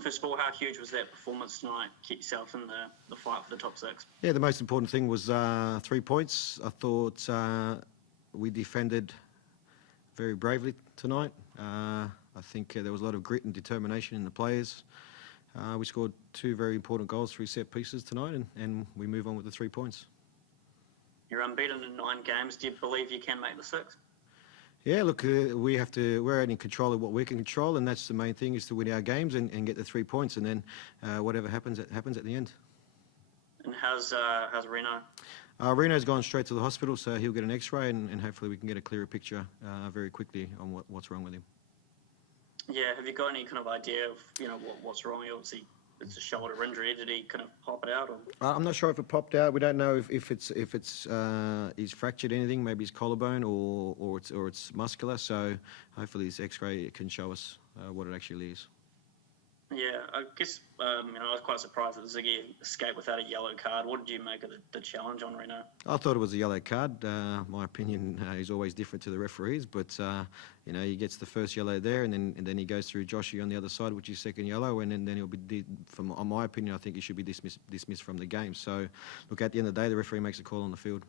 First of all, how huge was that performance tonight? Keep yourself in the fight for the top 6. Yeah, the most important thing was 3 points. I thought we defended very bravely tonight. I think there was a lot of grit and determination in the players. We scored 2 very important goals, 3 set pieces tonight, and we move on with the 3 points. You're unbeaten in 9 games. Do you believe you can make the 6? Yeah, look, we're in control of what we can control, and that's the main thing, is to win our games and get the 3 points, and then whatever happens, it happens at the end. And how's Reno? Reno's gone straight to the hospital, so he'll get an X-ray, and hopefully we can get a clearer picture very quickly on what's wrong with him. Yeah, have you got any kind of idea of what's wrong? Obviously, it's a shoulder injury. Did he kind of pop it out? Or? I'm not sure if it popped out. We don't know if he's fractured anything, maybe his collarbone or it's muscular. So hopefully this X-ray can show us what it actually is. Yeah, I guess I was quite surprised that Ziggy escaped without a yellow card. What did you make of the challenge on Reno? I thought it was a yellow card. My opinion is always different to the referees, but he gets the first yellow there, and then he goes through Joshy on the other side, which is second yellow, and then he'll be. On my opinion, I think he should be dismissed from the game. So, look, at the end of the day, the referee makes a call on the field.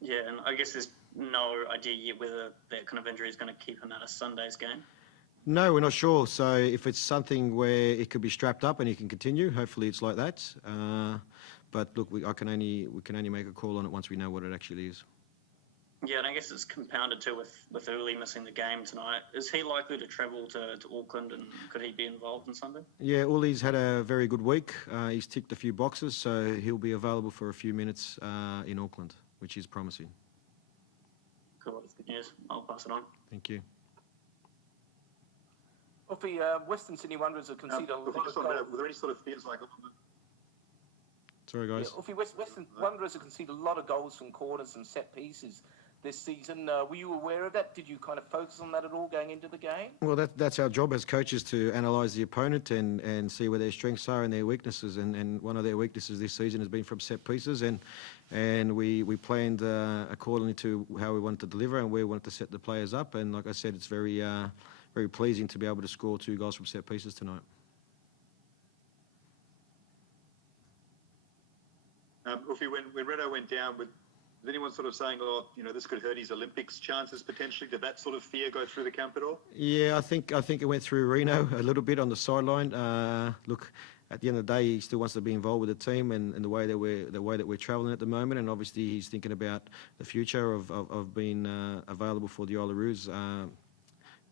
Yeah, and I guess there's no idea yet whether that kind of injury is going to keep him out of Sunday's game. No, we're not sure. So if it's something where it could be strapped up and he can continue, hopefully it's like that. But look, we can only make a call on it once we know what it actually is. Yeah, and I guess it's compounded too with Uli missing the game tonight. Is he likely to travel to Auckland, and could he be involved on Sunday? Yeah, Uli's had a very good week. He's ticked a few boxes, so he'll be available for a few minutes in Auckland, which is promising. Cool, that's good news. I'll pass it on. Thank you. Ufi, Western Sydney Wanderers have conceded a lot of goals. Were there any sort of fears like... Sorry, guys. Yeah, Ufi, Western Wanderers have conceded a lot of goals from corners and set pieces this season. Were you aware of that? Did you kind of focus on that at all going into the game? Well, that's our job as coaches, to analyse the opponent and see where their strengths are and their weaknesses. And one of their weaknesses this season has been from set pieces. And we planned accordingly to how we wanted to deliver and where we wanted to set the players up. And like I said, it's very pleasing to be able to score 2 goals from set pieces tonight. Ufi, when Reno went down, was anyone sort of saying, this could hurt his Olympics chances potentially? Did that sort of fear go through the camp at all? Yeah, I think it went through Reno a little bit on the sideline. Look, at the end of the day, he still wants to be involved with the team and the way that we're travelling at the moment, and obviously he's thinking about the future of being available for the Oularoos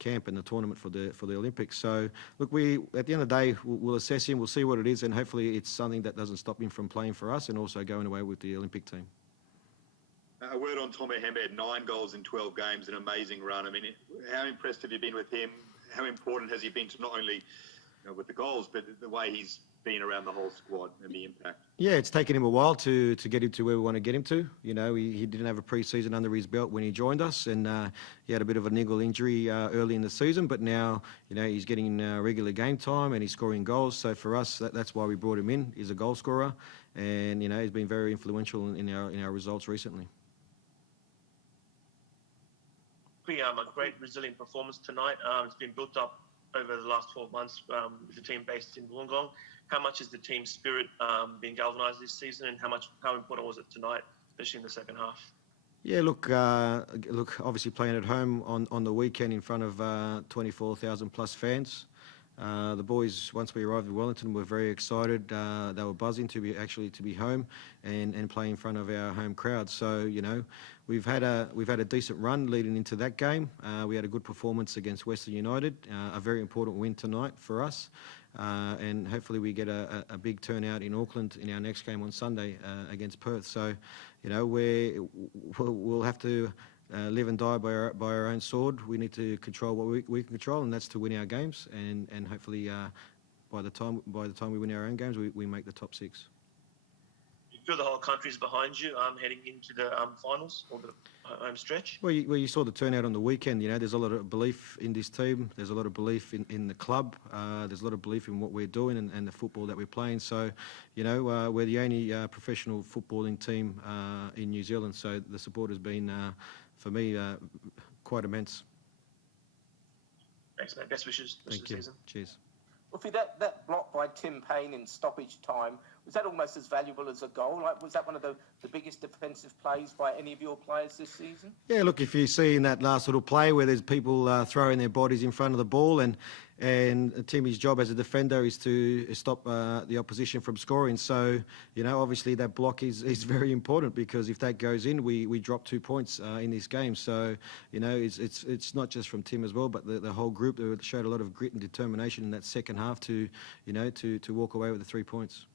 camp and the tournament for the Olympics. So look, at the end of the day, we'll assess him, we'll see what it is, and hopefully it's something that doesn't stop him from playing for us and also going away with the Olympic team. A word on Tom Mohamed, 9 goals in 12 games, an amazing run. I mean, how impressed have you been with him? How important has he been to not only with the goals, but the way he's been around the whole squad and the impact? Yeah, it's taken him a while to get him to where we want to get him to. He didn't have a pre-season under his belt when he joined us, and he had a bit of a niggle injury early in the season, but now, he's getting regular game time and he's scoring goals. So for us, that's why we brought him in. He's a goal scorer, and, he's been very influential in our results recently. A great resilient performance tonight. It's been built up over the last 12 months with the team based in Wollongong. How much has the team spirit been galvanised this season, and how important was it tonight, especially in the second half? Yeah, look, obviously playing at home on the weekend in front of 24,000 plus fans. The boys, once we arrived in Wellington, were very excited. They were buzzing to be home and play in front of our home crowd. So we've had a decent run leading into that game. We had a good performance against Western United, a very important win tonight for us, and hopefully we get a big turnout in Auckland in our next game on Sunday against Perth. So we'll have to live and die by our own sword. We need to control what we can control, and that's to win our games. And hopefully, by the time we win our own games, we make the top 6. You feel the whole country's behind you heading into the finals or the home stretch? Well, you saw the turnout on the weekend. There's a lot of belief in this team. There's a lot of belief in the club. There's a lot of belief in what we're doing and the football that we're playing. So, we're the only professional footballing team in New Zealand. So the support has been, for me, quite immense. Thanks, mate. Best wishes. Thank you. Season. Cheers. Well, that block by Tim Payne in stoppage time, was that almost as valuable as a goal? Like, was that one of the biggest defensive plays by any of your players this season? Yeah, look, if you see in that last little play where there's people throwing their bodies in front of the ball, and Timmy's job as a defender is to stop the opposition from scoring. So, obviously that block is very important, because if that goes in, we drop 2 points in this game. So, it's not just from Tim as well, but the whole group showed a lot of grit and determination in that second half to walk away with the 3 points.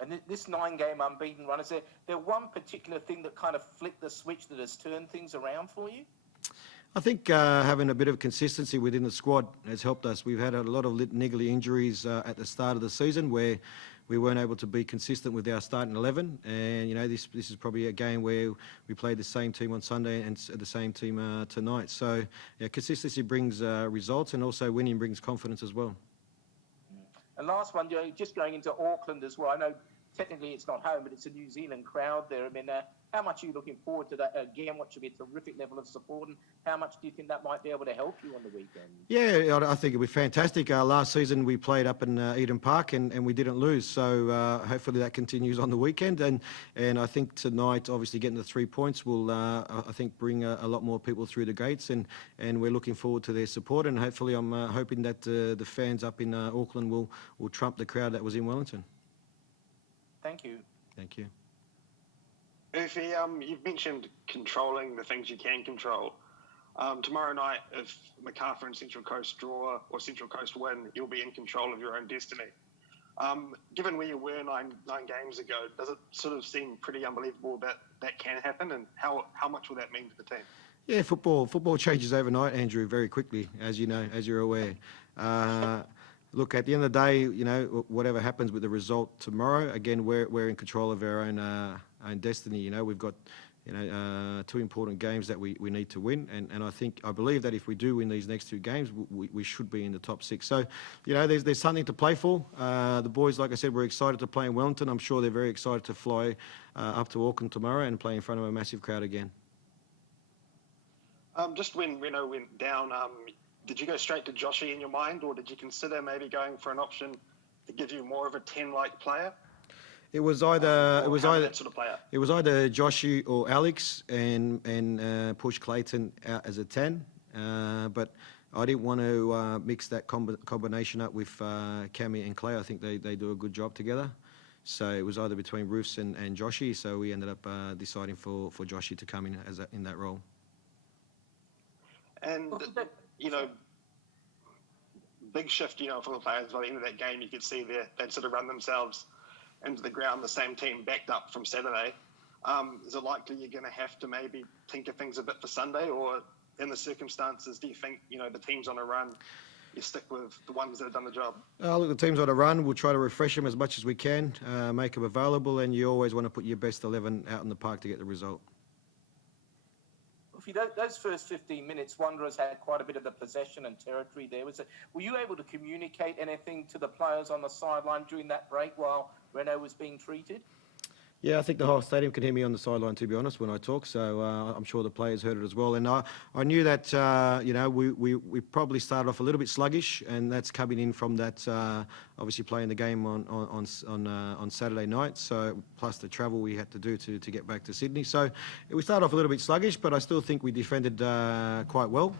And this 9-game unbeaten run, is there one particular thing that kind of flicked the switch that has turned things around for you? I think having a bit of consistency within the squad has helped us. We've had a lot of niggly injuries at the start of the season where we weren't able to be consistent with our starting 11. And, this is probably a game where we played the same team on Sunday and the same team tonight. So, consistency brings results, and also winning brings confidence as well. And last one, just going into Auckland as well. I know technically it's not home, but it's a New Zealand crowd there. I mean, how much are you looking forward to that? Again, what should be a terrific level of support, and how much do you think that might be able to help you on the weekend? Yeah, I think it'll be fantastic. Last season we played up in Eden Park and we didn't lose, so hopefully that continues on the weekend. And I think tonight, obviously getting the 3 points will, I think, bring a lot more people through the gates, and we're looking forward to their support. And hopefully, I'm hoping that the fans up in Auckland will trump the crowd that was in Wellington. Thank you. Thank you. Ufy, you've mentioned controlling the things you can control. Tomorrow night, if Macarthur and Central Coast draw or Central Coast win, you'll be in control of your own destiny. Given where you were nine games ago, does it sort of seem pretty unbelievable that can happen, and how much will that mean to the team? Yeah, football changes overnight, Andrew, very quickly, as you know, as you're aware. Look, at the end of the day, whatever happens with the result tomorrow, again, we're in control of our own destiny. We've got 2 important games that we need to win, and I believe that if we do win these next 2 games, we should be in the top 6. So, there's something to play for. The boys, like I said, we're excited to play in Wellington. I'm sure they're very excited to fly up to Auckland tomorrow and play in front of a massive crowd again. Just when Reno went down, did you go straight to Joshy in your mind, or did you consider maybe going for an option to give you more of a 10-like player? It was either that sort of player. It was either Joshy or Alex, and push Clayton out as a 10. But I didn't want to mix that combination up with Cammy and Clay. I think they do a good job together. So it was either between Roofs and Joshy. So we ended up deciding for Joshy to come in in that role. And big shift, for the players. By the end of that game, you could see they'd sort of run themselves into the ground, the same team backed up from Saturday. Is it likely you're going to have to maybe tinker things a bit for Sunday, or in the circumstances, do you think, the team's on a run, you stick with the ones that have done the job? Look, the team's on a run. We'll try to refresh them as much as we can, make them available, and you always want to put your best 11 out in the park to get the result. Those first 15 minutes, Wanderers had quite a bit of the possession and territory there. Were you able to communicate anything to the players on the sideline during that break while Reno was being treated? Yeah, I think the whole stadium can hear me on the sideline, to be honest, when I talk. So I'm sure the players heard it as well. And I knew that we probably started off a little bit sluggish, and that's coming in from that obviously playing the game on Saturday night. So plus the travel we had to do to get back to Sydney. So we started off a little bit sluggish, but I still think we defended quite well.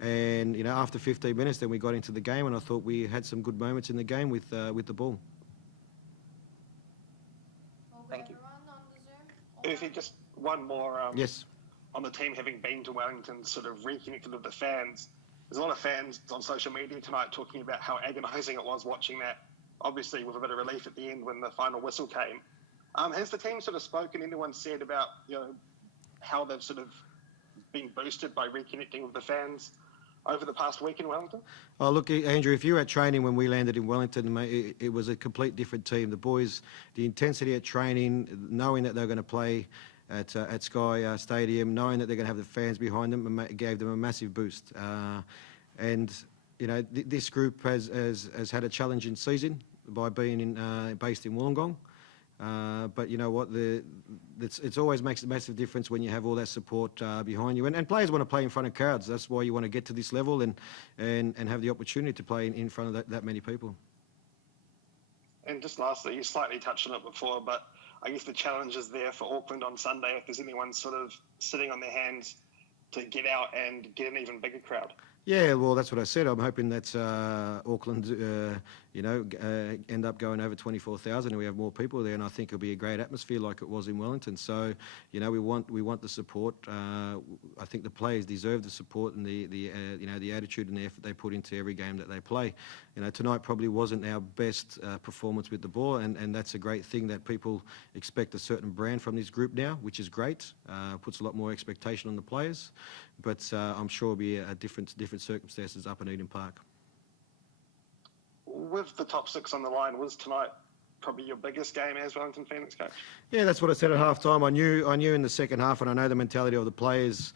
And after 15 minutes, then we got into the game, and I thought we had some good moments in the game with the ball. Thank you. Ufy, just one more. Yes. On the team having been to Wellington, sort of reconnected with the fans. There's a lot of fans on social media tonight talking about how agonising it was watching that, obviously with a bit of relief at the end when the final whistle came. Has the team sort of spoken, anyone said about, how they've sort of been boosted by reconnecting with the fans over the past week in Wellington? Oh, look, Andrew, if you were at training when we landed in Wellington, mate, it was a complete different team. The boys, the intensity at training, knowing that they're going to play at Sky Stadium, knowing that they're going to have the fans behind them, gave them a massive boost. And this group has had a challenging season by being based in Wollongong. But you know what, it's always makes a massive difference when you have all that support behind you. And players want to play in front of crowds. That's why you want to get to this level and have the opportunity to play in front of that many people. And just lastly, you slightly touched on it before, but I guess the challenge is there for Auckland on Sunday if there's anyone sort of sitting on their hands to get out and get an even bigger crowd. Yeah, well, that's what I said. I'm hoping that Auckland, end up going over 24,000 and we have more people there, and I think it'll be a great atmosphere like it was in Wellington. So, you know, we want the support. I think the players deserve the support and the attitude and the effort they put into every game that they play. You know, tonight probably wasn't our best performance with the ball, and that's a great thing that people expect a certain brand from this group now, which is great. Puts a lot more expectation on the players, but I'm sure it'll be a different circumstances up in Eden Park. With the top 6 on the line, was tonight probably your biggest game as Wellington Phoenix coach? Yeah, that's what I said at half time. I knew in the second half, and I know the mentality of the players.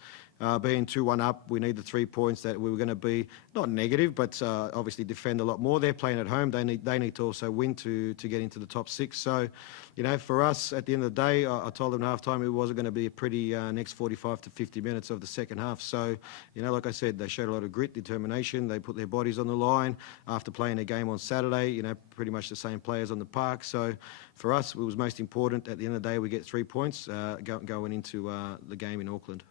Being 2-1 up, we need the 3 points, that we were going to be not negative, but obviously defend a lot more. They're playing at home. They need to also win to get into the top 6. So, you know, for us at the end of the day, I told them at half time it wasn't going to be a pretty next 45 to 50 minutes of the second half. So, you know, like I said, they showed a lot of grit, determination. They put their bodies on the line after playing a game on Saturday. You know, pretty much the same players on the park. So, for us, it was most important at the end of the day we get 3 points going into the game in Auckland.